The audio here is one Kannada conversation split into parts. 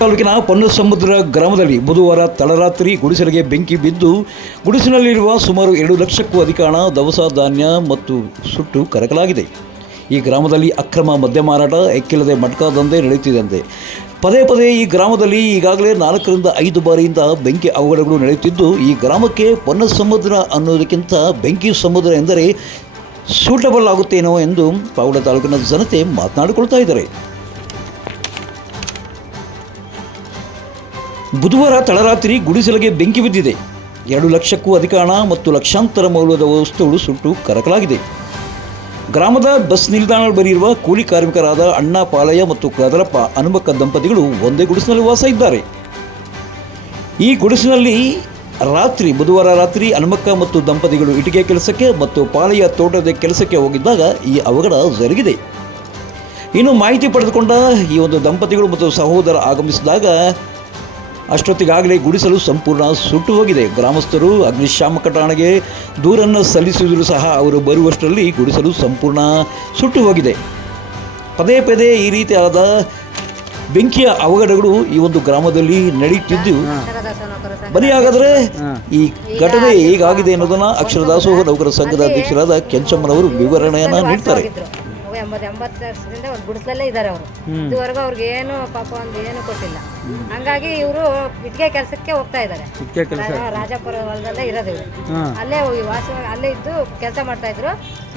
ತಾಲೂಕಿನ ಪೊನ್ನಸಮುದ್ರ ಗ್ರಾಮದಲ್ಲಿ ಬುಧವಾರ ತಡರಾತ್ರಿ ಗುಡಿಸಲಿಗೆ ಬೆಂಕಿ ಬಿದ್ದು ಗುಡಿಸಿನಲ್ಲಿರುವ ಸುಮಾರು ಎರಡು ಲಕ್ಷಕ್ಕೂ ಅಧಿಕ ಹಣ, ದವಸ ಧಾನ್ಯ ಮತ್ತು ಸುಟ್ಟು ಕರಕಲಾಗಿದೆ. ಈ ಗ್ರಾಮದಲ್ಲಿ ಅಕ್ರಮ ಮದ್ಯ ಮಾರಾಟ, ಎಕ್ಕಿಲ್ಲದೆ ಮಟ್ಕಾದಂತೆ ದಂಧೆ ಪದೇ ಪದೇ ಈ ಗ್ರಾಮದಲ್ಲಿ ಈಗಾಗಲೇ ನಾಲ್ಕರಿಂದ ಐದು ಬಾರಿಯಿಂದ ಬೆಂಕಿ ಅವಘಡಗಳು ನಡೆಯುತ್ತಿದ್ದು, ಈ ಗ್ರಾಮಕ್ಕೆ ಪೊನ್ನಸಮುದ್ರ ಅನ್ನೋದಕ್ಕಿಂತ ಬೆಂಕಿ ಸಮುದ್ರ ಎಂದರೆ ಸೂಟಬಲ್ ಆಗುತ್ತೇನೋ ಎಂದು ಪಾವಡ ತಾಲೂಕಿನ ಜನತೆ ಮಾತನಾಡಿಕೊಳ್ತಾ ಇದ್ದಾರೆ. ಬುಧವಾರ ತಡರಾತ್ರಿ ಗುಡಿಸಲಿಗೆ ಬೆಂಕಿ ಬಿದ್ದಿದೆ. ಎರಡು ಲಕ್ಷಕ್ಕೂ ಅಧಿಕ ಹಣ ಮತ್ತು ಲಕ್ಷಾಂತರ ಮೌಲ್ಯದ ವಸ್ತುಗಳು ಸುಟ್ಟು ಕರಕಲಾಗಿದೆ. ಗ್ರಾಮದ ಬಸ್ ನಿಲ್ದಾಣ ಬಳಿ ಕೂಲಿ ಕಾರ್ಮಿಕರಾದ ಅಣ್ಣ ಪಾಲಯ್ಯ ಮತ್ತು ಕದರಪ್ಪ ಅನುಮಕ್ಕ ದಂಪತಿಗಳು ಒಂದೇ ಗುಡಿಸಿನಲ್ಲಿ ವಾಸ ಇದ್ದಾರೆ. ಈ ಗುಡಿಸಿನಲ್ಲಿ ರಾತ್ರಿ, ಬುಧವಾರ ರಾತ್ರಿ ಅನುಮಕ್ಕ ಮತ್ತು ದಂಪತಿಗಳು ಇಟಿಗೆ ಕೆಲಸಕ್ಕೆ ಮತ್ತು ಪಾಲಯ್ಯ ತೋಟದ ಕೆಲಸಕ್ಕೆ ಹೋಗಿದ್ದಾಗ ಈ ಅವಘಡ ಜರುಗಿದೆ. ಇನ್ನು ಮಾಹಿತಿ ಪಡೆದುಕೊಂಡ ಈ ಒಂದು ದಂಪತಿಗಳು ಮತ್ತು ಸಹೋದರ ಆಗಮಿಸಿದಾಗ ಅಷ್ಟೊತ್ತಿಗಾಗಲೇ ಗುಡಿಸಲು ಸಂಪೂರ್ಣ ಸುಟ್ಟು ಹೋಗಿದೆ. ಗ್ರಾಮಸ್ಥರು ಅಗ್ನಿಶಾಮಕ ಠಾಣೆಗೆ ದೂರನ್ನು ಸಲ್ಲಿಸಿದರೂ ಸಹ ಅವರು ಬರುವಷ್ಟರಲ್ಲಿ ಗುಡಿಸಲು ಸಂಪೂರ್ಣ ಸುಟ್ಟು ಹೋಗಿದೆ. ಪದೇ ಪದೇ ಈ ರೀತಿಯಾದ ಬೆಂಕಿಯ ಅವಘಡಗಳು ಈ ಒಂದು ಗ್ರಾಮದಲ್ಲಿ ನಡೆಯುತ್ತಿದ್ದು ಬರೀ ಹಾಗಾದರೆ ಈ ಘಟನೆ ಹೇಗಾಗಿದೆ ಅನ್ನೋದನ್ನ ಅಕ್ಷರದಾಸೋಹ ನೌಕರ ಸಂಘದ ಅಧ್ಯಕ್ಷರಾದ ಕೆಂಚಮ್ಮನವರು ವಿವರಣೆಯನ್ನು ನೀಡ್ತಾರೆ. ಎಂಬತ್ತು ಎಂಬತ್ತು ವರ್ಷದಿಂದ ಒಂದು ಗುಡಿಸಲಲ್ಲೇ ಇದ್ದಾರೆ ಅವರು. ಇದುವರೆಗೂ ಅವ್ರಿಗೆ ಏನು ಪಾಪ ಒಂದು ಏನು ಕೊಟ್ಟಿಲ್ಲ. ಹಂಗಾಗಿ ಇವರು ಇಟ್ಟಿಗೆ ಕೆಲಸಕ್ಕೆ ಹೋಗ್ತಾ ಇದ್ದಾರೆ. ರಾಜಾಪುರ ಹೊಲದಲ್ಲೇ ಇರೋದು ಇವರು. ಅಲ್ಲೇ ಹೋಗಿ ವಾಸ ಅಲ್ಲೇ ಇದ್ದು ಕೆಲಸ ಮಾಡ್ತಾ ಇದ್ರು.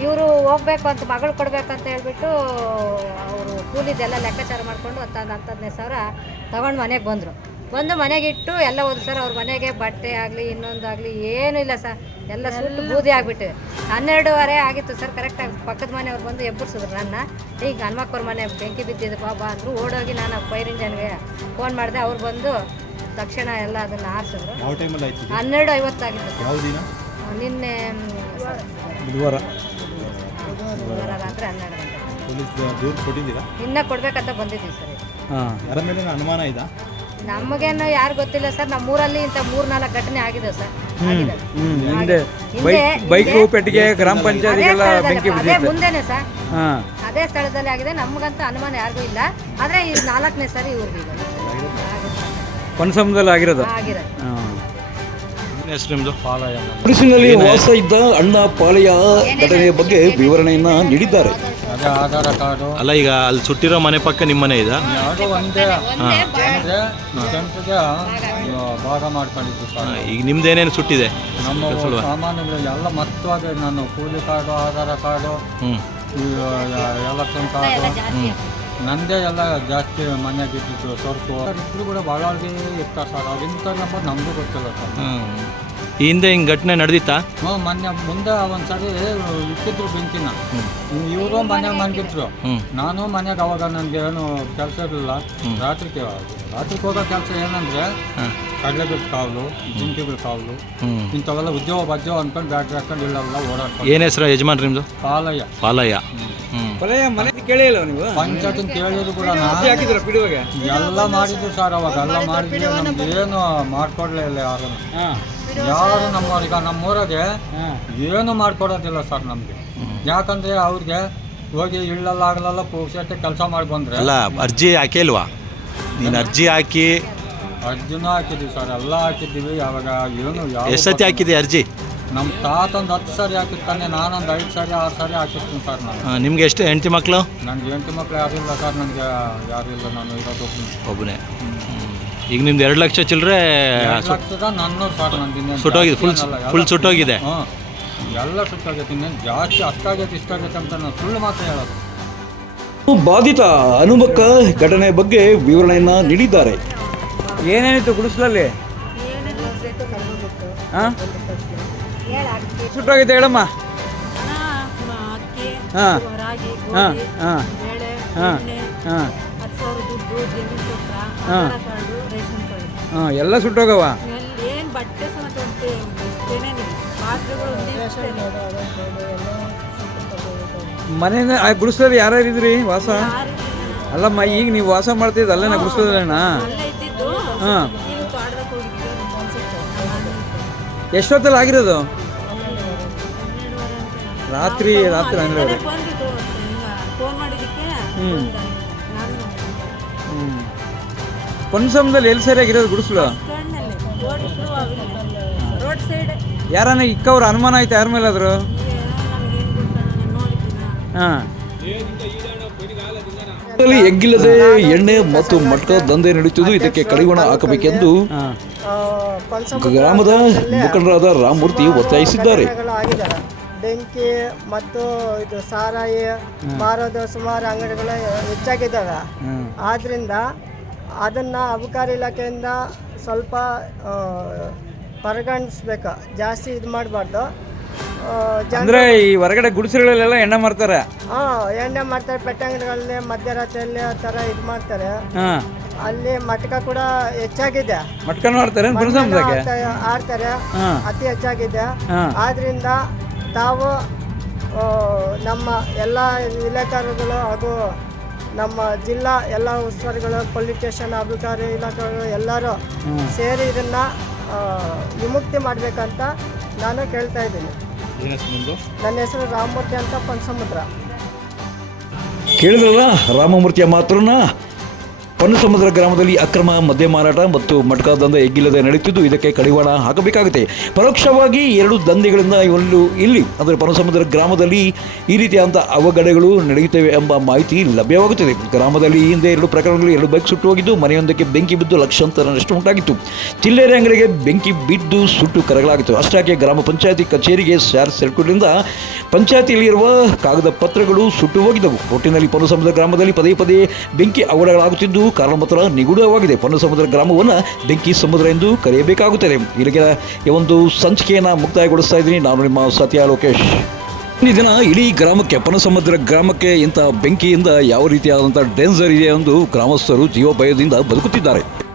ಇವರು ಹೋಗ್ಬೇಕು ಅಂತ ಮಗಳು ಕೊಡ್ಬೇಕು ಅಂತ ಹೇಳ್ಬಿಟ್ಟು ಅವರು ಕೂಲಿದೆಲ್ಲ ಲೆಕ್ಕಾಚಾರ ಮಾಡ್ಕೊಂಡು ಹತ್ತೊಂದು ಹತ್ತದನೇ ಸಾವಿರ ತಗೊಂಡು ಮನೆಗೆ ಬಂದರು. ಬಂದು ಮನೆಗಿಟ್ಟು ಎಲ್ಲ ಹೋದ್ರು ಸರ್ ಅವ್ರ ಮನೆಗೆ ಬಟ್ಟೆ ಆಗಲಿ ಇನ್ನೊಂದಾಗಲಿ ಏನೂ ಇಲ್ಲ ಸರ್. ಎಲ್ಲ ಸುಟ್ಟು ಬೂದಿ ಆಗಿಬಿಟ್ಟು. ಹನ್ನೆರಡುವರೆ ಆಗಿತ್ತು ಸರ್ ಕರೆಕ್ಟಾಗಿ ಪಕ್ಕದ ಮನೆಯವ್ರು ಬಂದು ಎಬ್ಬರಿಸಿದ್ರು ನನ್ನ. ಈಗ ಹನುಮಕ್ಕವ್ರ ಮನೆ ಬೆಂಕಿ ಬಿದ್ದಿದ್ದು ಬಾಬಾ ಅಂದರು ಓಡೋಗಿ ನಾನು ಫೈರ್ ಇಂಜನ್ಗೆ ಫೋನ್ ಮಾಡಿದೆ ಅವ್ರು ಬಂದು ತಕ್ಷಣ ಎಲ್ಲ ಅದನ್ನು ಆರಿಸಿದ್ರು? ಹನ್ನೆರಡು ಐವತ್ತಾಗಿತ್ತು ಸರ್. ಯಾವ ದಿನ? ನಿನ್ನೆ ಬುಧವಾರ. ರಾತ್ರಿ ಹನ್ನೆರಡು ಗಂಟೆ ಪೊಲೀಸ್ ದೂರು ಕೊಟ್ಟಿದ್ದೀರಾ? ಇನ್ನೂ ಕೊಡಬೇಕಂತ ಬಂದಿದ್ದೀವಿ ಸರ್ ಅನುಮಾನ ಇದಾ? ನಮಗೇನು ಯಾರು ಗೊತ್ತಿಲ್ಲ ಸರ್. ನಮ್ಮೂರಲ್ಲಿ ಇಂಥ ಮೂರ್ ನಾಲ್ಕು ಘಟನೆ ಆಗಿದೆ ಸರ್. ಆಗಿದೆ. ಹಿಂದೆ ಹಿಂದೆ ಬೈಕ್ ಬೈಕು ಪೆಟ್ಟಿಗೆ ಗ್ರಾಮ ಅದೇ ಪಂಚಾಯತಿಗೆಲ್ಲ ಸ್ಥಳದಲ್ಲಿ- ಬೆಂಕಿ ಅದೇ ಮುಂದೆನೆ ಸರ್. ಹಾಂ. ಅದೇ ಸ್ಥಳದಲ್ಲಿ ಆಗಿದೆ. ನಮಗಂತೂ ಅನುಮಾನ ಯಾರಿಗೂ ಇಲ್ಲ. ಆದರೆ ಈ ನಾಲ್ಕನೇ ಸರಿ ಇವ್ರಿಗೆ ಪನ್ಸಮದಲ್ಲಿ ಆಗಿರೋದು? ಆಗಿರೋದು ಹಾಂ. ಹೆಸರು ನಿಮ್ಮದು ಪಾಲಯ್ಯ ಗುಡಿಸಿನಲ್ಲಿ ವಾಸ ಇದ್ದ ಅಣ್ಣ ಪಾಳಯ ಘಟನೆಯ ಬಗ್ಗೆ ವಿವರಣೆಯನ್ನ ನೀಡಿದ್ದಾರೆ. ಅದೇ ಆಧಾರ ಕಾರ್ಡು. ಅಲ್ಲ ಈಗ ಅಲ್ಲಿ ಸುಟ್ಟಿರೋ ಮನೆ ಪಕ್ಕ ನಿಮ್ಮ ಮನೆ ಇದೆ? ಯಾವುದೋ ಒಂದೇ ಅಂದ್ರೆ ಟೆಂತ್ಗೆ ಭಾಗ ಮಾಡ್ಕೊಂಡಿದ್ದು ಸರ್ ಈಗ ನಿಮ್ದೇನೇನು ಸುಟ್ಟಿದೆ? ನಮ್ಮ ಸಾಮಾನುಗಳು ಎಲ್ಲ ಮತ್ತವಾಗಿ ನಾನು ಕೂಲಿ ಕಾರ್ಡು ಆಧಾರ ಕಾರ್ಡು ಹ್ಞೂ ಈ ಎಲೆಕ್ಷನ್ ಕಾರ್ಡು. ನಂದೇ ಎಲ್ಲ ಜಾಸ್ತಿ ಮನೆಗೆ ಇದ್ದಿದ್ದು ಸ್ವಲ್ಪ ಇದ್ರು ಕೂಡ ಭಾಳ ಇರ್ತಾರೆ ಸರ್. ಅವ್ರು ನಮ್ಮ ನಮಗೂ ಗೊತ್ತಿಲ್ಲ ಸರ್. ಈ ಹಿಂದೆ ಹಿಂಗೆ ಘಟನೆ ನಡೆದಿತ್ತಾ? ಹ್ಞೂ ಮೊನ್ನೆ ಮುಂದೆ ಒಂದ್ಸರಿ ಇಟ್ಟಿದ್ರು ಬೆಂಕಿನ. ಇವರು ಮನೆಗೆ ಮನ್ಗಿದ್ರು ನಾನು ಮನೆಗೆ ಅವಾಗ ನನಗೆ ಏನು ಕೆಲಸ ಇರಲಿಲ್ಲ. ರಾತ್ರಿ ರಾತ್ರಿಗೆ ಹೋಗೋ ಕೆಲಸ ಏನಂದ್ರೆ ಕಡಲೆ ಕಡಲೆಬೇಳೆ ಕಾವಲು ಜಿಂಕೆಗಳ ಕಾವಲು ಹ್ಞೂ ಇಂಥವೆಲ್ಲ ಉದ್ಯೋಗ ಬಜ್ಜೋ ಅನ್ಕೊಂಡು ಬ್ಯಾಟ್ರಿ ಹಾಕೊಂಡು ಇಲ್ಲೆಲ್ಲ ಓಡಾಡ್ಕೊಂಡು. ಏನು ಹೆಸರು ಯಜಮಾನ್ ನಿಮ್ದು? ಪಾಲಯ್ಯ. ಪಾಲಯ್ಯ. ಕೊಲೆಯ ಮನೆ ಕೇಳಿಲ್ಲ ನೀವು? ಪಂಚಾಯತಿನ ಕೇಳಿದ್ರು ಕೂಡ ಹಾಕಿದ್ರ ಎಲ್ಲ ಮಾಡಿದ್ರು ಸರ್ ಅವಾಗ ಎಲ್ಲ ಮಾಡಿದ್ರು ನಮ್ಗೆ ಏನು ಮಾಡ್ಕೊಡ್ಲೇ ಇಲ್ಲ ಯಾರು. ಹಾಂ. ಯಾರು ನಮ್ಮ ನಮ್ಮೂರಾಗೆ ಹಾಂ. ಏನು ಮಾಡ್ಕೊಡೋದಿಲ್ಲ ಸರ್ ನಮಗೆ. ಯಾಕಂದ್ರೆ ಅವ್ರಿಗೆ ಹೋಗಿ ಇಳ್ಳಲ್ಲಾಗಲೆಲ್ಲ ಪುಕ್ಷತೆ ಕೆಲಸ ಮಾಡಿ ಬಂದ್ರೆ ಅಲ್ಲ ಅರ್ಜಿ ಹಾಕಿಲ್ವಾ ನೀನು ಅರ್ಜಿ ಹಾಕಿ. ಅರ್ಜುನ ಹಾಕಿದ್ದೀವಿ ಸರ್ ಎಲ್ಲ ಹಾಕಿದ್ದೀವಿ ಯಾವಾಗ ಏನು ಯಾವ ಎಷ್ಟು ಸತಿ ಹಾಕಿದೆ ಅರ್ಜಿ? ನಮ್ಮ ತಾತೊಂದು ಹತ್ತು ಸಾರಿ ಹಾಕಿರ್ತಾನೆ ನಾನೊಂದು ಐದು ಸಾರಿ ಆರು ಸಾರಿ ಹಾಕಿರ್ತೀನಿ ಸರ್ ನಾನು. ನಿಮ್ಗೆ ಎಷ್ಟು ಹೆಂಡತಿ ಮಕ್ಕಳು ನನಗೆ ಹೆಂಡತಿ ಮಕ್ಳು ಯಾರು ಇಲ್ಲ ಸರ್ ನನಗೆ ಯಾರು ಇಲ್ಲ ನಾನು ಇರೋದು ಒಬ್ಬನೇ. ಈಗ ನಿಮ್ದು ಎರಡು ಲಕ್ಷ ಚಿಲ್ಲರೆ ಲಕ್ಷದ ನನ್ನೂರು ಸರ್ ನಂದು ಸುಟ್ಟೋಗಿದೆ ಫುಲ್ ಫುಲ್ ಸುಟ್ಟೋಗಿದೆ. ಹಾಂ ಎಲ್ಲ ಸುಟ್ಟೋಗೈತೆ ಇನ್ನೇನು ಜಾಸ್ತಿ ಅಷ್ಟಾಗೈತೆ ಇಷ್ಟಾಗೈತೆ ಅಂತ ನಾನು ಸುಳ್ಳು ಮಾತ್ರ ಹೇಳೋದು. ಬಾಧಿತ ಹನುಮಕ್ಕ ಘಟನೆ ಬಗ್ಗೆ ವಿವರಣೆಯನ್ನ ನೀಡಿದ್ದಾರೆ. ಏನೇನಿತ್ತು ಗುಡಿಸ್ಲಲ್ಲಿ? ಹಾಂ? ಸುಟ್ಟೋಗಿದೆ ಹೇಳಮ್ಮ? ಹಾಂ. ಹಾಂ ಹಾಂ. ಹಾಂ ಹಾಂ. ಹಾಂ. ಹಾಂ ಎಲ್ಲ ಸುಟ್ಟೋಗವ? ಏನು ಬಟ್ಟೆ ಸಮೇತ ಒಂದೇ ಮನೆಯಿಂದ ಆ ಗುಡಿಸ್ಲಲ್ಲಿ ಯಾರ್ಯಾರು ಇದ್ರಿ? ವಾಸ? ಅಲ್ಲಮ್ಮ ಈಗ ನೀವು ವಾಸ ಮಾಡ್ತಿದ್ದ ಅಲ್ಲೇನ ಇದ್ದಿದ್ದು. ಹಾಂ. ಎಷ್ಟೊತ್ತಲ್ಲಿ ಆಗಿರೋದು? ರಾತ್ರಿ ರಾತ್ರಿ ಅಂದ್ರೆ ಹ್ಞೂ ಹ್ಞೂ ಪನ್ಸಮ್ದಲ್ಲಿ ಎಲ್ಲಿ ಸರಿಯಾಗಿರೋದು ಗುಡಿಸ್ಲು? ಯಾರನ್ನ ಇಕ್ಕವ್ರ ಅನುಮಾನ ಆಯ್ತು? ಯಾರ ಮೇಲಾದ್ರು? ಹಾಂ. ಎಗ್ಗಿಲ್ಲದೆ ಎಣ್ಣೆ ಮತ್ತು ಮಟ್ಕ ದಂಧೆ ನಡೆಯುತ್ತಿದ್ದು ಇದಕ್ಕೆ ಕಡಿವಾಣ ಹಾಕಬೇಕೆಂದು ಗ್ರಾಮದ ಮುಖಂಡರಾದ ರಾಮಮೂರ್ತಿ ಒತ್ತಾಯಿಸಿದ್ದಾರೆ. ಬೆಂಕಿ ಮತ್ತು ಇದು ಸಾರಾಯಿ ಮಾರೋದು ಸುಮಾರು ಅಂಗಡಿಗಳು ಹೆಚ್ಚಾಗಿದ್ದಾವೆ. ಆದ್ರಿಂದ ಆದ್ದರಿಂದ ಅದನ್ನು ಅಬಕಾರಿ ಇಲಾಖೆಯಿಂದ ಸ್ವಲ್ಪ ಪರಿಗಣಿಸ್ಬೇಕು. ಜಾಸ್ತಿ ಇದು ಮಾಡಬಾರ್ದು. ಅಂದ್ರೆ ಈ ಹೊರಗಡೆ ಗುಡಿಸಲುಗಳೆಲ್ಲ ಎಣ್ಣೆ ಮಾಡ್ತಾರೆ ಹಾ ಎಣ್ಣೆ ಮಾಡ್ತಾರೆ ಪೆಟ್ಟಂಗಡಿಗಳಲ್ಲಿ ಮಧ್ಯರಾತ್ರಿಯಲ್ಲಿ ಆ ಥರ ಇದು ಮಾಡ್ತಾರೆ ಹಾಂ. ಅಲ್ಲಿ ಮಟಕ ಕೂಡ ಹೆಚ್ಚಾಗಿದೆ. ಮಟ್ಕನ್ ಮಾಡ್ತಾರೆ ಆಡ್ತಾ- ಆಡ್ತಾರೆ. ಹಾಂ. ಅತಿ ಹೆಚ್ಚಾಗಿದೆ. ಆದ್ರಿಂದ ತಾವು ಆ, ನಮ್ಮ ಎಲ್ಲ ಇಲಾಖೆಗಳು ಹಾಗೂ ನಮ್ಮ ಜಿಲ್ಲಾ ಎಲ್ಲ ಉಸ್ತುವಾರಿಗಳು ಪೊಲೀಸ್ ಸ್ಟೇಷನ್ ಅಧಿಕಾರಿ ಇಲಾಖೆಗಳು ಎಲ್ಲರೂ ಸೇರಿ ಇದನ್ನು ವಿಮುಕ್ತಿ ಮಾಡಬೇಕಂತ ನಾನು ಕೇಳ್ತಾ ಇದ್ದೀನಿ. ನನ್ನ ಹೆಸರು ರಾಮಮೂರ್ತಿ ಅಂತ ಪಂಚಸಮುದ್ರ ಕೇಳಿದ್ರಲ್ಲ ರಾಮಮೂರ್ತಿಯ ಮಾತ್ರನ್ನ? ಪನ್ನಸಮುದ್ರ ಗ್ರಾಮದಲ್ಲಿ ಅಕ್ರಮ ಮದ್ಯ ಮಾರಾಟ ಮತ್ತು ಮಟ್ಕಾ ದಂಧೆ ಎಗ್ಗಿಲ್ಲದೆ ನಡೆಯುತ್ತಿದ್ದು, ಇದಕ್ಕೆ ಕಡಿವಾಣ ಹಾಕಬೇಕಾಗುತ್ತೆ ಪರೋಕ್ಷವಾಗಿ ಎರಡು ದಂಧೆಗಳಿಂದ ಇವರು ಇಲ್ಲಿ ಅಂದರೆ ಪನ್ನಸಮುದ್ರ ಗ್ರಾಮದಲ್ಲಿ ಈ ರೀತಿಯಾದಂಥ ಅವಘಡಗಳು ನಡೆಯುತ್ತವೆ ಎಂಬ ಮಾಹಿತಿ ಲಭ್ಯವಾಗುತ್ತದೆ. ಗ್ರಾಮದಲ್ಲಿ ಹಿಂದೆ ಎರಡು ಪ್ರಕರಣಗಳು ಎರಡು ಬೈಕ್ ಸುಟ್ಟು ಹೋಗಿದ್ದು ಮನೆಯೊಂದಕ್ಕೆ ಬೆಂಕಿ ಬಿದ್ದು ಲಕ್ಷಾಂತರ ನಷ್ಟು ಉಂಟಾಗಿತ್ತು. ಚಿಲ್ಲರೆ ಅಂಗಡಿಗೆ ಬೆಂಕಿ ಬಿದ್ದು ಸುಟ್ಟು ಕರಗಲಾಗಿತ್ತು. ಅಷ್ಟಾಗಿ ಗ್ರಾಮ ಪಂಚಾಯತಿ ಕಚೇರಿಗೆ ಸ್ಯಾರ್ ಸರ್ಕಲ್ನಿಂದ ಪಂಚಾಯತಿಯಲ್ಲಿರುವ ಕಾಗದ ಪತ್ರಗಳು ಸುಟ್ಟು ಹೋಗಿದ್ದವು. ಒಟ್ಟಿನಲ್ಲಿ ಪನ್ನಸಮುದ್ರ ಗ್ರಾಮದಲ್ಲಿ ಪದೇ ಪದೇ ಬೆಂಕಿ ಅವಘಡಗಳಾಗುತ್ತಿದ್ದು ಕಾರಣ ನಿಗೂಢವಾಗಿದೆ. ಪನ್ನಸಮುದ್ರ ಗ್ರಾಮವನ್ನು ಬೆಂಕಿ ಸಮುದ್ರ ಎಂದು ಕರೆಯಬೇಕಾಗುತ್ತದೆ. ಇಲ್ಲಿಗೆ ಒಂದು ಸಂಚಿಕೆಯನ್ನು ಮುಕ್ತಾಯಗೊಳಿಸ್ತಾ ಇದ್ದೀನಿ. ನಾನು ನಿಮ್ಮ ಸತ್ಯ ಲೋಕೇಶ್. ಈ ದಿನ ಇಡೀ ಗ್ರಾಮಕ್ಕೆ ಪನಸಮುದ್ರ ಗ್ರಾಮಕ್ಕೆ ಇಂಥ ಬೆಂಕಿಯಿಂದ ಯಾವ ರೀತಿಯಾದಂಥ ಡೇಂಜರ್ ಇದೆ ಎಂದು ಗ್ರಾಮಸ್ಥರು ಜೀವ ಭಯದಿಂದ ಬದುಕುತ್ತಿದ್ದಾರೆ.